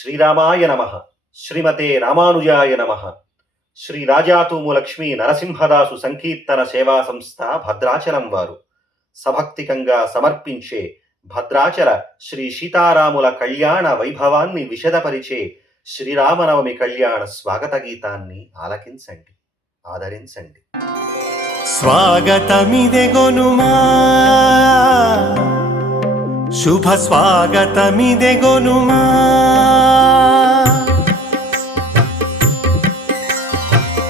శ్రీరామాయ నమః. శ్రీమతే రామానుజాయ నమః. శ్రీ రాజాతూము లక్ష్మీ నరసింహదాసు సంకీర్తన సేవా సంస్థ భద్రాచలం వారు సభక్తికంగా సమర్పించే భద్రాచల శ్రీ సీతారాముల కళ్యాణ వైభవాన్ని విశదపరిచే శ్రీరామనవమి కళ్యాణ స్వాగత గీతాన్ని ఆలకించండి, ఆదరించండి. స్వాగతమిదే గొనుమా, శుభ స్వాగతమిదే గొనుమా.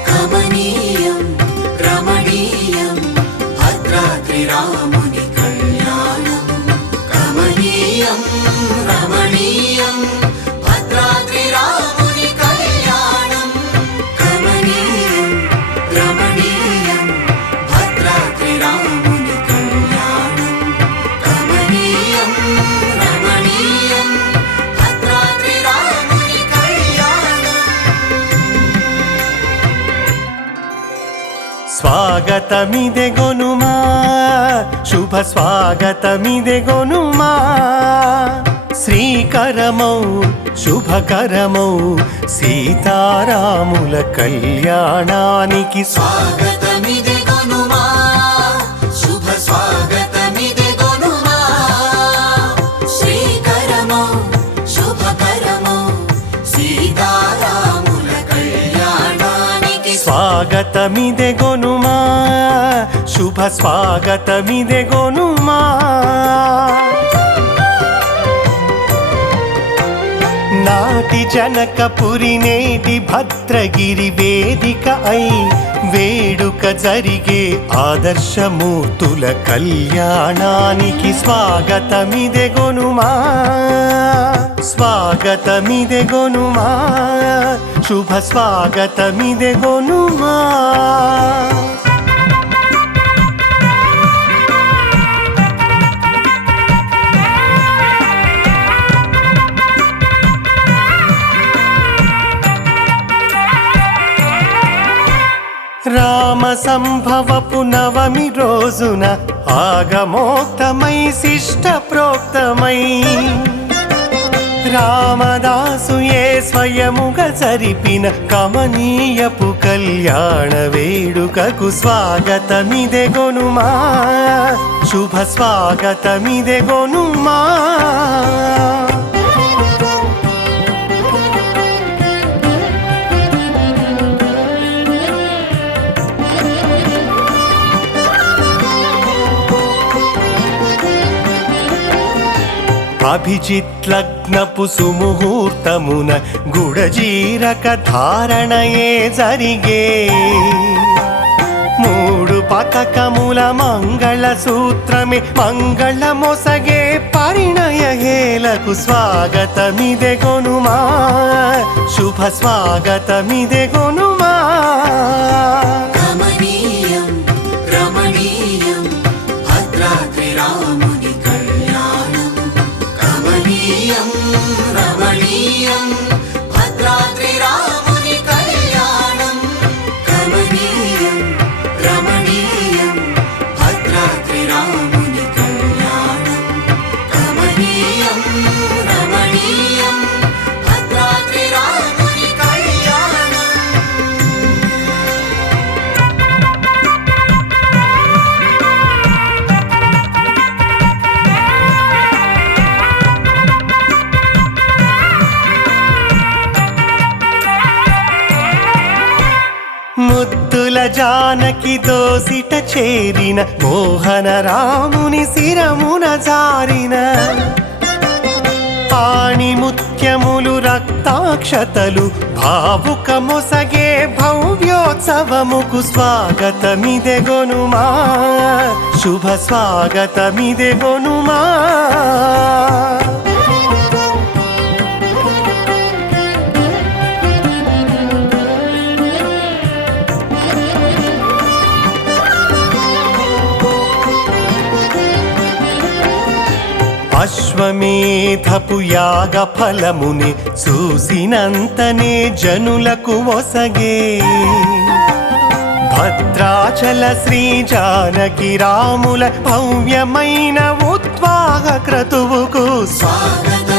కమనీయం రమణీయం భద్రాద్రి రాముని కళ్యాణం. కమనీయం రమణీయం భద్రాద్రి రాముని కళ్యాణం. కమనీయం రమణీయం భద్రాద్రి రాముని కళ్యాణం. కమనీయం రమణీయం భద్రాద్రి రాముని కళ్యాణం. స్వాగతమిదే గొనుమా, శుభ స్వాగతమిదే గొనుమా. శ్రీకరమౌ శుభకరమౌ సీతారాముల కళ్యాణానికి స్వాగతమిదే గొనుమా, శుభ స్వాగతమిదే గొనుమా. శ్రీకరమౌ శుభకరమౌ సీతారాముల కళ్యాణానికి స్వాగతమిదే గొనుమా, శుభ స్వాగతమిదే గొనుమా. నాటి జనకపురి నేటి భద్రగిరి వేదిక అయి వేడుక జరిగే ఆదర్శమూర్తుల కళ్యాణానికి స్వాగతమిదే గొనుమా, స్వాగతమిదే గొనుమా, శుభ స్వాగతమిదే గొనుమా. రామ సంభవపు నవమి రోజున ఆగమోక్తమై శిష్ట ప్రోక్తమై రామదాసు ఏ స్వయముగా జరిపిన కమనీయపు కళ్యాణ వేడుకకు స్వాగతమిదే గొనుమా, శుభ స్వాగతమిదే గొనుమా. అభిజిత్ లగ్నపు సుముహూర్తమున గుడజీరక ధారణయే జరిగే మూడు పతకముల మంగళ సూత్రమే మంగళ మొసగే పరిణయ హేలకు స్వాగతమిదే గొనుమా, శుభ స్వాగతమిదే గొనుమా. కమనీయం రమణీయం భద్రాద్రి రాముని కళ్యాణం. కమనీయం రమణీయం భద్రాద్రి రాముని కళ్యాణం. కమనీయం రమణీయం భద్రాద్రి రాముని కళ్యాణం. కమనీయం రమణీయం భద్రాద్రి రాముని కళ్యాణం. ముద్దుల జానకి దోసిట చేరిన మోహన రాముని శిరమున జారిన పాణి ముత్యములు రక్తాక్షతలు భావుక మొసగే భవ్యోత్సవముకు స్వాగతమిదే గొనుమా, శుభ స్వాగతమిదే గొనుమా. అశ్వమేధపు యాగ ఫలముని చూసినంతనే జనులకు ఒసగే భద్రాచల శ్రీ జానకి రాముల భవ్యమైన ఉద్వాహ క్రతువుకు స్వాగత